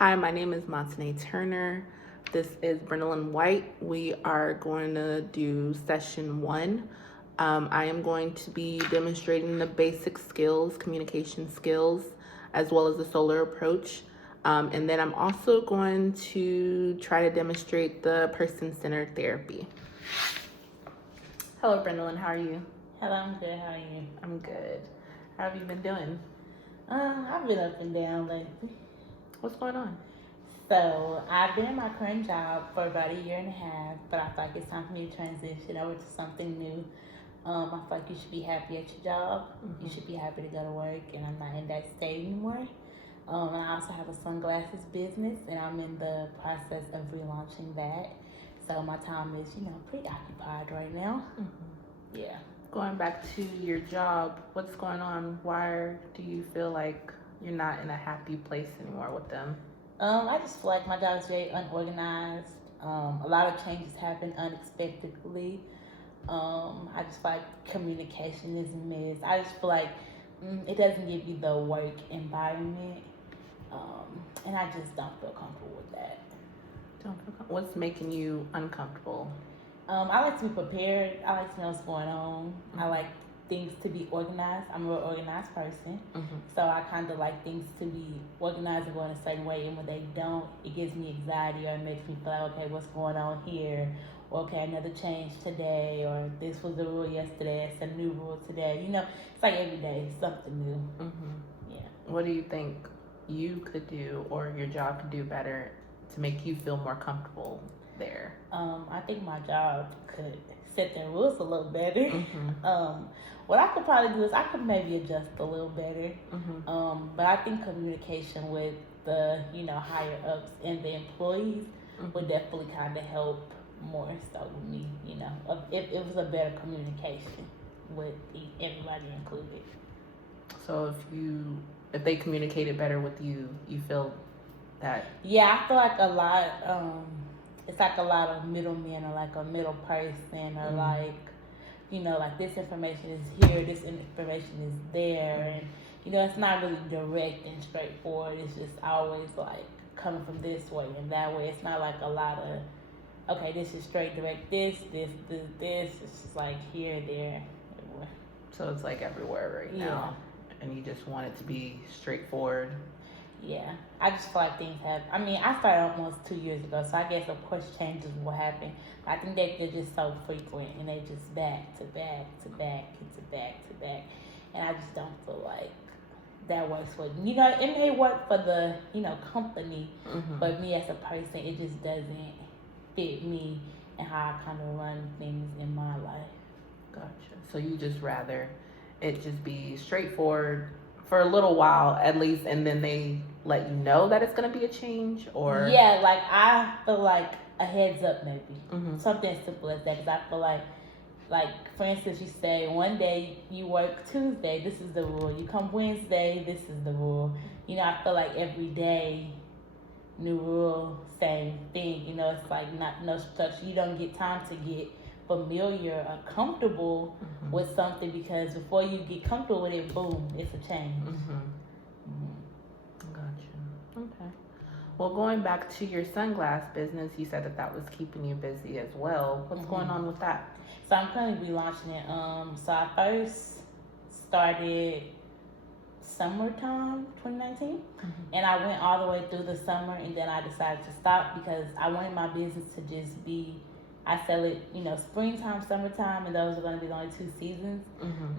Hi, my name is Montane Turner. This is Brendolyn White. We are going to do session one. I am going to be demonstrating the basic skills, communication skills, as well as the solar approach. And then I'm also going to try to demonstrate the person-centered therapy. Hello, Brendolyn. How are you? Hello, I'm good. How are you? I'm good. How have you been doing? I've been up and down lately. What's going on? So I've been in my current job for about a year and a half, but I feel like it's time for me to transition over to something new. I feel like you should be happy at your job. Mm-hmm. You should be happy to go to work, and I'm not in that state anymore. And I also have a sunglasses business, and I'm in the process of relaunching that. So my time is, preoccupied right now. Mm-hmm. Yeah. Going back to your job, what's going on? Why do you feel like you're not in a happy place anymore with them? I just feel like my job is very unorganized. A lot of changes happen unexpectedly. I just feel like communication is missed. I just feel like it doesn't give you the work environment, and I just don't feel comfortable with that. What's making you uncomfortable? I like to be prepared. I like to know what's going on. I like things to be organized. I'm a real organized person. So I kind of like things to be organized and go in a certain way. And when they don't, it gives me anxiety or it makes me feel like, okay, what's going on here? Or, okay, another change today. Or this was the rule yesterday. It's a new rule today. It's like every day, something new. Yeah. What do you think you could do or your job could do better to make you feel more comfortable there? I think my job could set their rules a little better. What I could probably do is I could maybe adjust a little better. But I think communication with the higher ups and the employees would definitely kind of help more so with me. If it was a better communication with everybody included. So if they communicated better with you, you feel that? Yeah, I feel like a lot. It's like a lot of middlemen or like a middle person or like this information is here, this information is there, and it's not really direct and straightforward. It's just always like coming from this way and that way. It's not like a lot of okay, this is straight direct. This. It's just like here, there, everywhere. So it's like everywhere right now, and you just want it to be straightforward. Yeah, I just feel like things have. I mean, I started almost 2 years ago, so I guess of course changes will happen. But I think that they're just so frequent, and they just back to back to back to back to back, and I just don't feel like that works for me. It may work for the company, but me as a person, it just doesn't fit me and how I kind of run things in my life. Gotcha. So you just rather it just be straightforward for a little while at least, and then they let you know that it's going to be a change? Or yeah, like I feel like a heads up maybe, something as simple as that, because I feel like for instance, you say one day you work Tuesday, this is the rule. You come Wednesday, this is the rule. I feel like every day new rule, same thing. It's like no structure. You don't get time to get familiar or comfortable with something, because before you get comfortable with it, boom, it's a change. Gotcha. Okay. Well, going back to your sunglass business, you said that was keeping you busy as well. What's going on with that? So I'm currently relaunching it. So I first started summertime 2019, and I went all the way through the summer, and then I decided to stop because I wanted my business to just be, I sell it, springtime, summertime, and those are going to be the only 2 seasons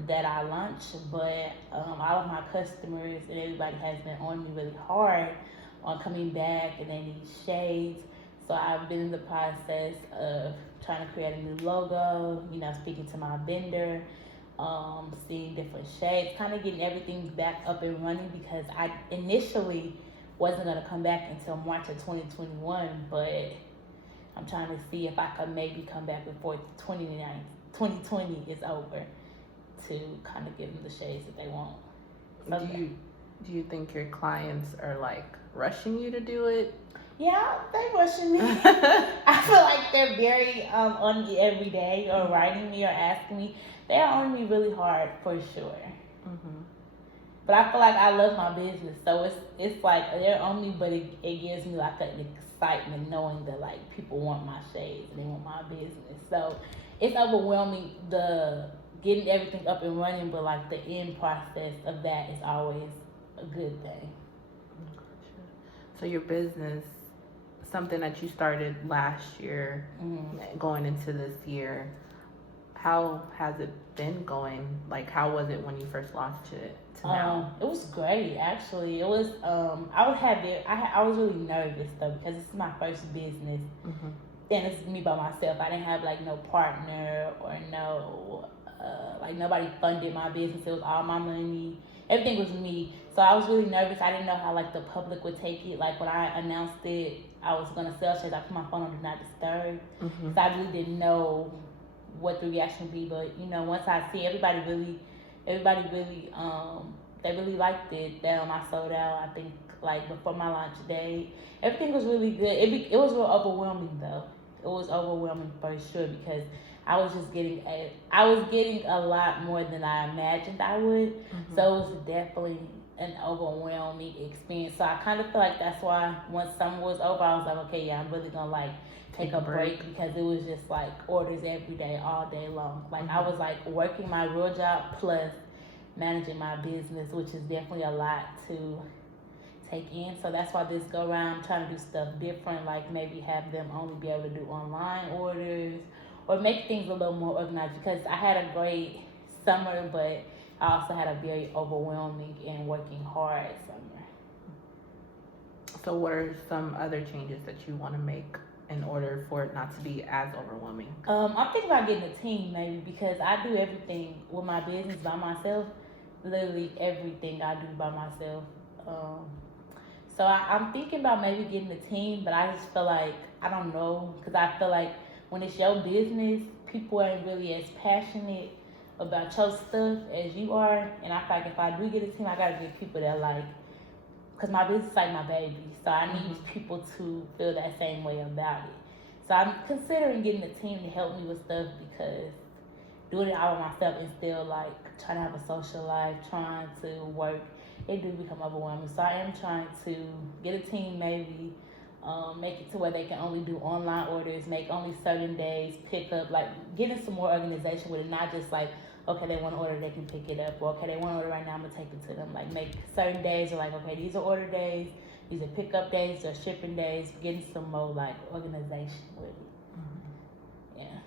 that I launch. But all of my customers and everybody has been on me really hard on coming back, and they need shades. So I've been in the process of trying to create a new logo, speaking to my vendor, seeing different shades, kind of getting everything back up and running, because I initially wasn't going to come back until March of 2021, but I'm trying to see if I could maybe come back before 2020 is over to kind of give them the shades that they want. Do you think your clients are like rushing you to do it? Yeah, they rushing me. I feel like they're very on me every day, or writing me or asking me. They're on me really hard for sure. But I feel like I love my business, so it's like they're on me, but it gives me like an excitement knowing that like people want my shades and they want my business. So it's overwhelming the getting everything up and running, but like the end process of that is always a good thing. So your business, something that you started last year, going into this year, how has it been going? Like, how was it when you first launched it to now? It was great actually. It was I was really nervous though because this is my first business and it's me by myself. I didn't have like no partner or no like nobody funded my business. It was all my money. Everything was me. So I was really nervous. I didn't know how like the public would take it. Like when I announced it, I was gonna sell shades. I put my phone on do not disturb. So I really didn't know what the reaction would be. But you know, once I see everybody really they really liked it. That I sold out. I think like before my launch day, everything was really good. It was real overwhelming though. It was overwhelming for sure because I was getting a lot more than I imagined I would. So it was definitely an overwhelming experience. So I kind of feel like that's why once summer was over, I was like, okay, yeah, I'm really gonna like take a break because it was just like orders every day, all day long. Like I was like working my real job plus managing my business, which is definitely a lot to take in. So that's why this go around I'm trying to do stuff different, like maybe have them only be able to do online orders or make things a little more organized because I had a great summer, but I also had a very overwhelming and working hard summer. So what are some other changes that you want to make in order for it not to be as overwhelming? I'm thinking about getting a team maybe because I do everything with my business by myself. Literally everything I do by myself. So I'm thinking about maybe getting a team, but I just feel like I don't know because I feel like when it's your business, people ain't really as passionate about your stuff as you are. And I feel like if I do get a team, I gotta get people that like, because my business is like my baby, so I need people to feel that same way about it. So I'm considering getting a team to help me with stuff because doing it all by myself and still like trying to have a social life, trying to work, it do become overwhelming. So I am trying to get a team maybe, make it to where they can only do online orders, make only certain days, pick up, like getting some more organization with it, not just like, okay, they want to order, they can pick it up, or okay, they want to order right now, I'm gonna take it to them. Like make certain days are like, okay, these are order days, these are pickup days, or shipping days, getting some more like organization with it. Yeah.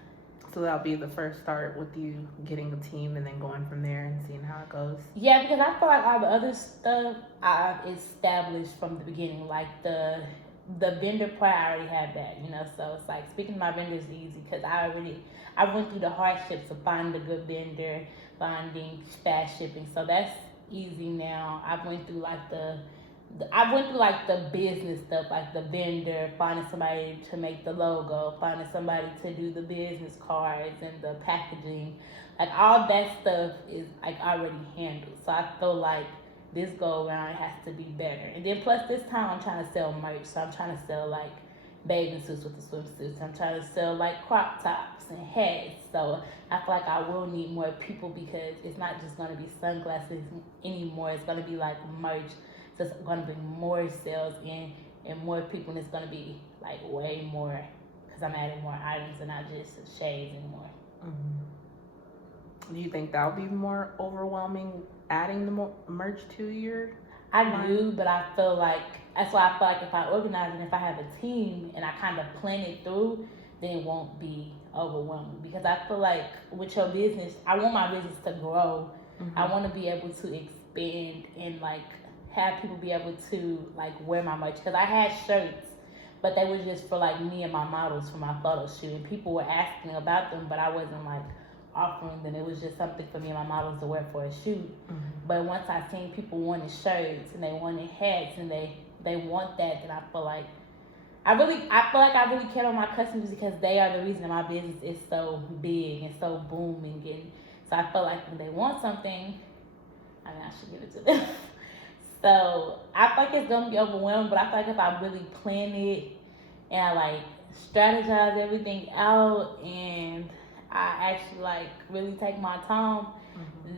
So that'll be the first start with you getting a team and then going from there and seeing how it goes. Yeah, because I feel like all the other stuff I've established from the beginning, like the vendor part, I already have that, you know. So it's like speaking to my vendors is easy because I went through the hardships of finding a good vendor, finding fast shipping. So that's easy now. I went through the business stuff, like the vendor, finding somebody to make the logo, finding somebody to do the business cards and the packaging. Like all that stuff is like already handled. So I feel like this go around it has to be better. And then plus this time I'm trying to sell merch. So I'm trying to sell like bathing suits with the swimsuits. I'm trying to sell like crop tops and hats. So I feel like I will need more people because it's not just gonna be sunglasses anymore. It's gonna be like merch. So it's gonna bring more sales in and more people, and it's gonna be like way more because I'm adding more items and not just shades anymore. Do you think that'll be more overwhelming adding the merch to your I do, but I feel like that's why I feel like if I organize and if I have a team and I kind of plan it through, then it won't be overwhelming. Because I feel like with your business, I want my business to grow. I want to be able to expand and like have people be able to like wear my merch. Because I had shirts, but they were just for like me and my models for my photo shoot. And people were asking about them, but I wasn't like offering them. It was just something for me and my models to wear for a shoot. But once I seen people wanting shirts and they wanted hats and they want that, then I feel like I really care about my customers because they are the reason that my business is so big and so booming. And so I feel like when they want something, I should give it to them. So I feel like it's gonna be overwhelming, but I feel like if I really plan it and I like strategize everything out and I actually like really take my time,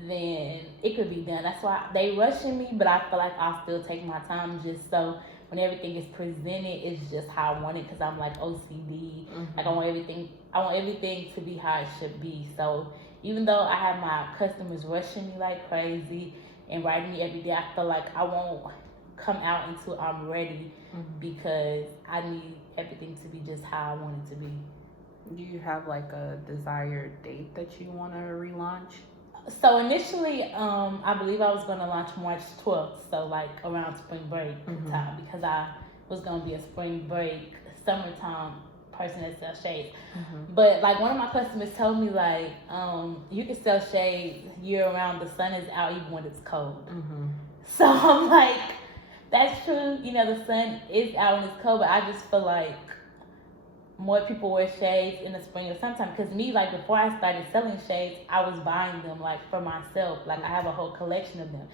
then it could be done. That's why they rushing me, but I feel like I'll still take my time just so when everything is presented, it's just how I want it because I'm like OCD. Like I want everything to be how it should be. So even though I have my customers rushing me like crazy and writing me every day, I feel like I won't come out until I'm ready because I need everything to be just how I want it to be. Do you have like a desired date that you want to relaunch? So initially, I believe I was going to launch March 12th, so like around spring break time, because I was going to be a spring break, summertime person that sells shades. But like one of my customers told me like, you can sell shades year round. The sun is out even when it's cold. So I'm like, that's true. You know, the sun is out when it's cold, but I just feel like more people wear shades in the spring or summertime. Because me, like before I started selling shades, I was buying them like for myself. Like I have a whole collection of them,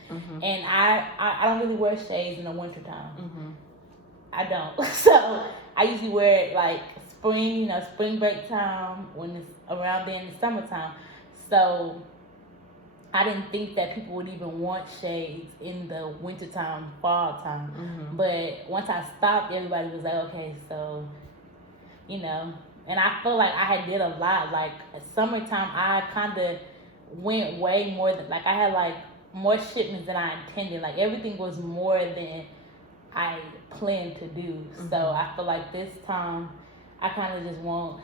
and I don't really wear shades in the wintertime. I don't. So I usually wear it like spring, you know, spring break time when it's around then in the summertime. So I didn't think that people would even want shades in the wintertime, fall time. But once I stopped, everybody was like, okay, so, you know, and I feel like I had did a lot. Like summertime, I kind of went way more than, like I had like more shipments than I intended. Like everything was more than I planned to do. So I feel like this time I kind of just want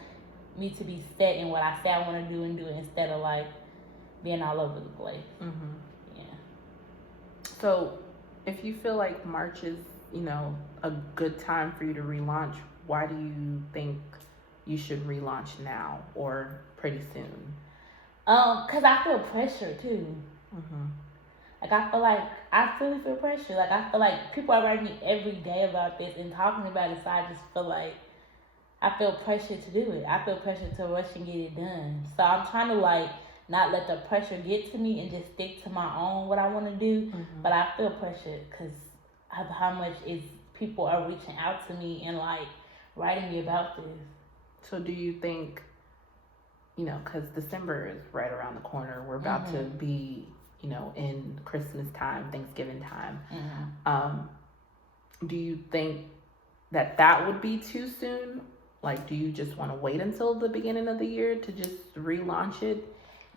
me to be set in what I say I want to do and do it instead of like being all over the place. Yeah. So if you feel like March is, you know, a good time for you to relaunch, why do you think you should relaunch now or pretty soon? Cause I feel pressure too. Like I feel like I really feel pressure. Like I feel like people are writing me every day about this and talking about it. So I just feel like I feel pressure to do it. I feel pressure to rush and get it done. So I'm trying to like not let the pressure get to me and just stick to my own what I want to do. But I feel pressure because of how much people are reaching out to me and like writing me about this. So do you think, you know, because December is right around the corner, we're about to be, you know, in Christmas time, Thanksgiving time. Do you think that would be too soon? Like, do you just want to wait until the beginning of the year to just relaunch it?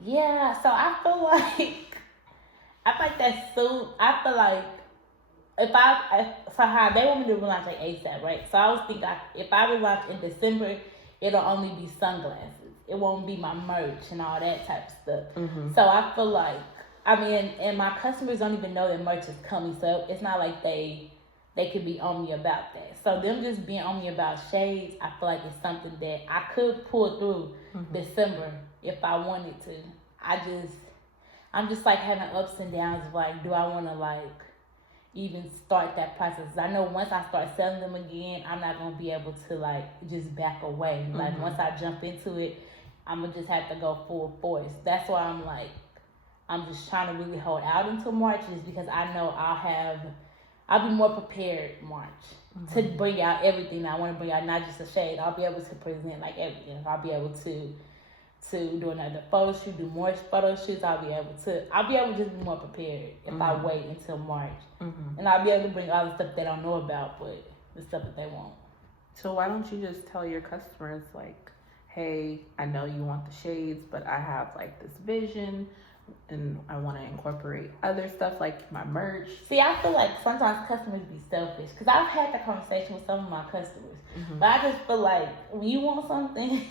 Yeah, so I feel like that's soon. I feel like so how they want me to relaunch like ASAP, right? So I was thinking if I relaunch in December, it'll only be sunglasses. It won't be my merch and all that type of stuff. So I feel like, I mean, and my customers don't even know that merch is coming, so it's not like they could be on me about that. So them just being on me about shades, I feel like it's something that I could pull through December if I wanted to. I'm just like having ups and downs of like, do I want to like even start that process? I know once I start selling them again, I'm not going to be able to like just back away. Like once I jump into it, I'm going to just have to go full force. That's why I'm like, I'm just trying to really hold out until March, is because I know I'll be more prepared March to bring out everything I want to bring out, not just a shade. I'll be able to present like everything. I'll be able to do another photo shoot, do more photo shoots. I'll be able to just be more prepared if I wait until March. And I'll be able to bring all the stuff they don't know about, but the stuff that they want. So why don't you just tell your customers like, hey, I know you want the shades, but I have like this vision and I want to incorporate other stuff like my merch. See, I feel like sometimes customers be selfish, because I've had that conversation with some of my customers. But I just feel like when you want something,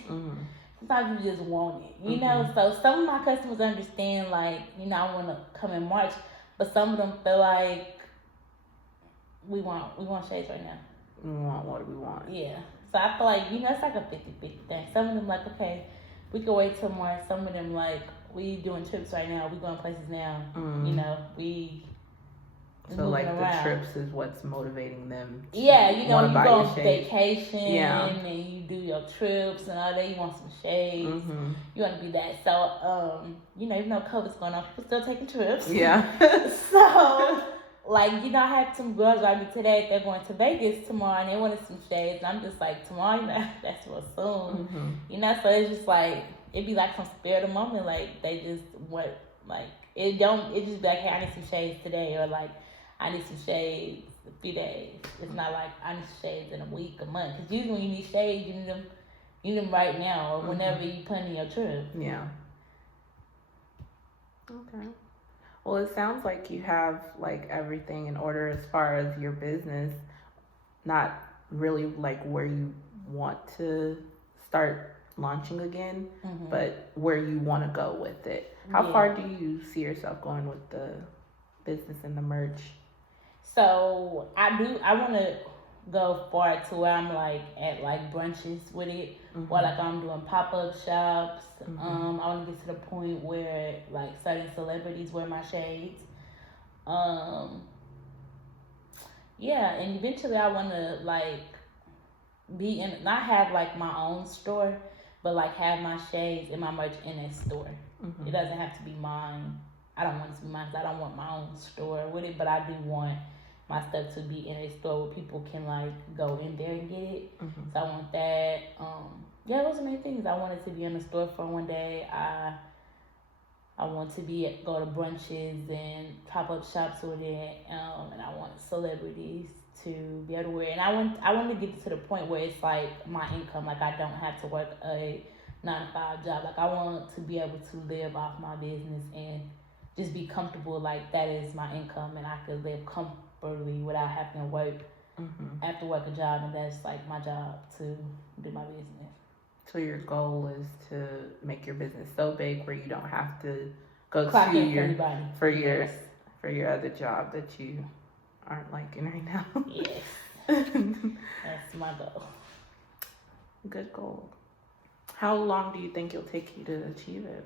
sometimes you just want it, you know? So some of my customers understand, like, you know, I want to come in March, but some of them feel like we want shades right now. We want what we want. Yeah. So I feel like, you know, it's like a 50-50 thing. Some of them like, okay, we can wait till March. Some of them like, we doing trips right now. We going places now. You know, we so like around. The trips is what's motivating them. Yeah, you know, you go on shades. vacation and you do your trips and all that. You want some shades. You want to be that. So, you know, even though COVID's going on, people still taking trips. Yeah. So, like, you know, I had some girls write me today. They're going to Vegas tomorrow and they wanted some shades. And I'm just like, tomorrow, you know, that's real soon. You know, so it's just like, it'd be like some spare of the moment. Like, they just want Like it don't. It just be like, hey, I need some shades today, or like I need some shades a few days. It's not like I need some shades in a week, a month. Because usually when you need shades, you need them right now or whenever you plan in your trip. Yeah. Okay. Well, it sounds like you have like everything in order as far as your business, not really like where you want to start launching again, but where you want to go with it. How far do you see yourself going with the business and the merch? So I want to go far to where I'm like at like brunches with it, or like I'm doing pop-up shops. I want to get to the point where like certain celebrities wear my shades. Yeah, and eventually I want to like be in, not have like my own store, but like have my shades and my merch in a store. It doesn't have to be mine. I don't want it to be mine because I don't want my own store with it, but I do want my stuff to be in a store where people can like go in there and get it. So I want that. Yeah, those are many things. I wanted to be in a store for one day. I want to go to brunches and pop-up shops with it, and I want celebrities to be able to wear it. And I want to get to the point where it's like my income, like I don't have to work a 9-to-5 job. Like I want to be able to live off my business and just be comfortable. Like that is my income, and I could live comfortably without having to work. I have to work a job, and that's like my job to do my business. So your goal is to make your business so big where you don't have to go Clock to in for your other job that you aren't liking right now. Yes. That's my goal. Good goal. How long do you think it'll take you to achieve it?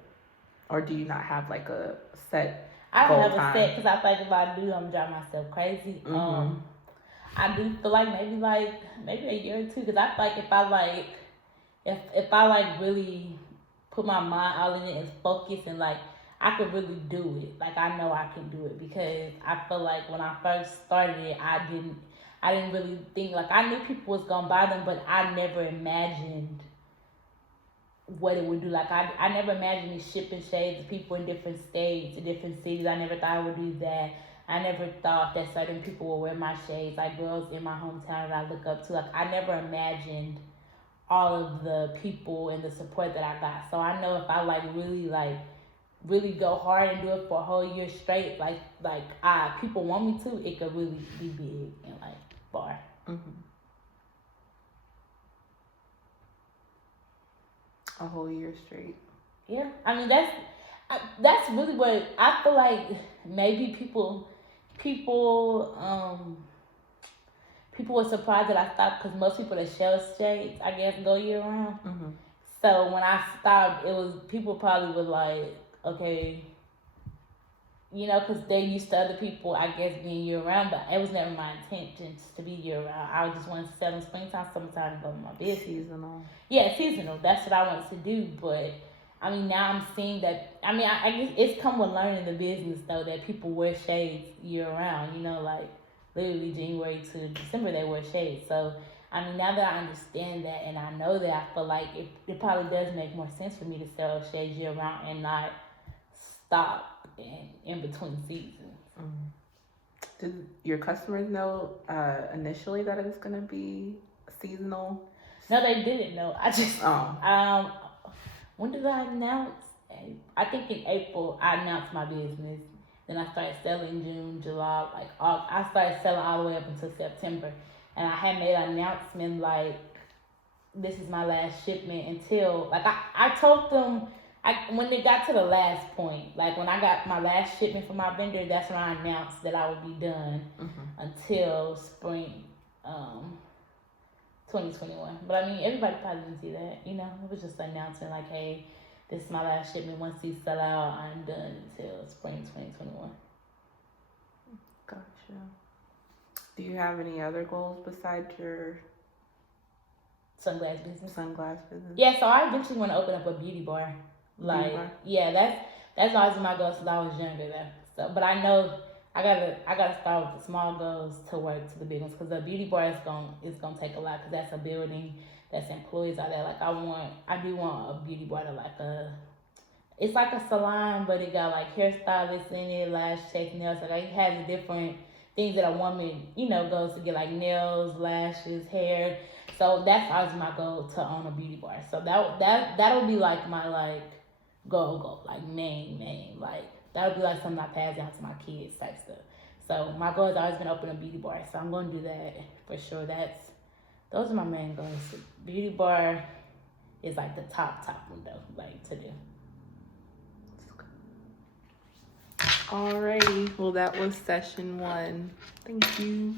Or do you not have like a set I goal don't have a time? set because I think if I do, I'm driving myself crazy. I do feel like maybe a year or two, because I feel like if I like really put my mind all in it and focus, and like I could really do it. Like I know I can do it, because I feel like when I first started it, I didn't really think, like I knew people was gonna buy them, but I never imagined what it would do. Like I never imagined me shipping shades to people in different states, in different cities. I never thought I would do that. I never thought that certain people would wear my shades, like girls in my hometown that I look up to. Like I never imagined all of the people and the support that I got. So I know if I really go hard and do it for a whole year straight, like people want me to, it could really be big and like far. A whole year straight. Yeah, I mean that's really what I feel like. Maybe people were surprised that I stopped, because most people that sell shades, I guess, go year round. So when I stopped, people probably were like, okay, because they're used to other people, I guess, being year round, but it was never my intention to be year round. I just wanted to sell in springtime, summertime, and go to my business. Seasonal. Yeah, seasonal. That's what I wanted to do, but I mean, now I'm seeing that. I mean, I guess it's come with learning the business, though, that people wear shades year round. Like literally January to December they wear shades. So I mean, now that I understand that and I know that, I feel like it probably does make more sense for me to sell shades year round and not stop in between seasons. Did your customers know initially that it was gonna be seasonal? No, they didn't know. I just when did I announce? I think in April I announced my business. Then I started selling June, July, like I started selling all the way up until September. And I had made an announcement like, this is my last shipment, until like I told them when it got to the last point, like when I got my last shipment from my vendor, that's when I announced that I would be done until spring 2021. But I mean, everybody probably didn't see that, it was just an announcement like, hey, this is my last shipment. Once these sell out, I'm done until spring 2021. Gotcha. Do you have any other goals besides your sunglass business? Yeah, so I eventually want to open up a beauty bar. Yeah, that's always my goal since I was younger. So, but I know I gotta start with the small goals to work to the big ones, because the beauty bar is gonna take a lot, because that's a building, that's employees out there. Like I do want a beauty bar to like it's like a salon, but it got like hairstylists in it, lash tech, nails. Like it has different things that a woman, goes to get, like nails, lashes, hair. So that's always my goal, to own a beauty bar. So that'll be like my like goal, like main, like that'll be like something I pass down to my kids type stuff. So my goal has always been open a beauty bar. So I'm gonna do that for sure. Those are my main goals. Beauty bar is like the top one though, like to do. Alrighty, well that was session 1. Thank you.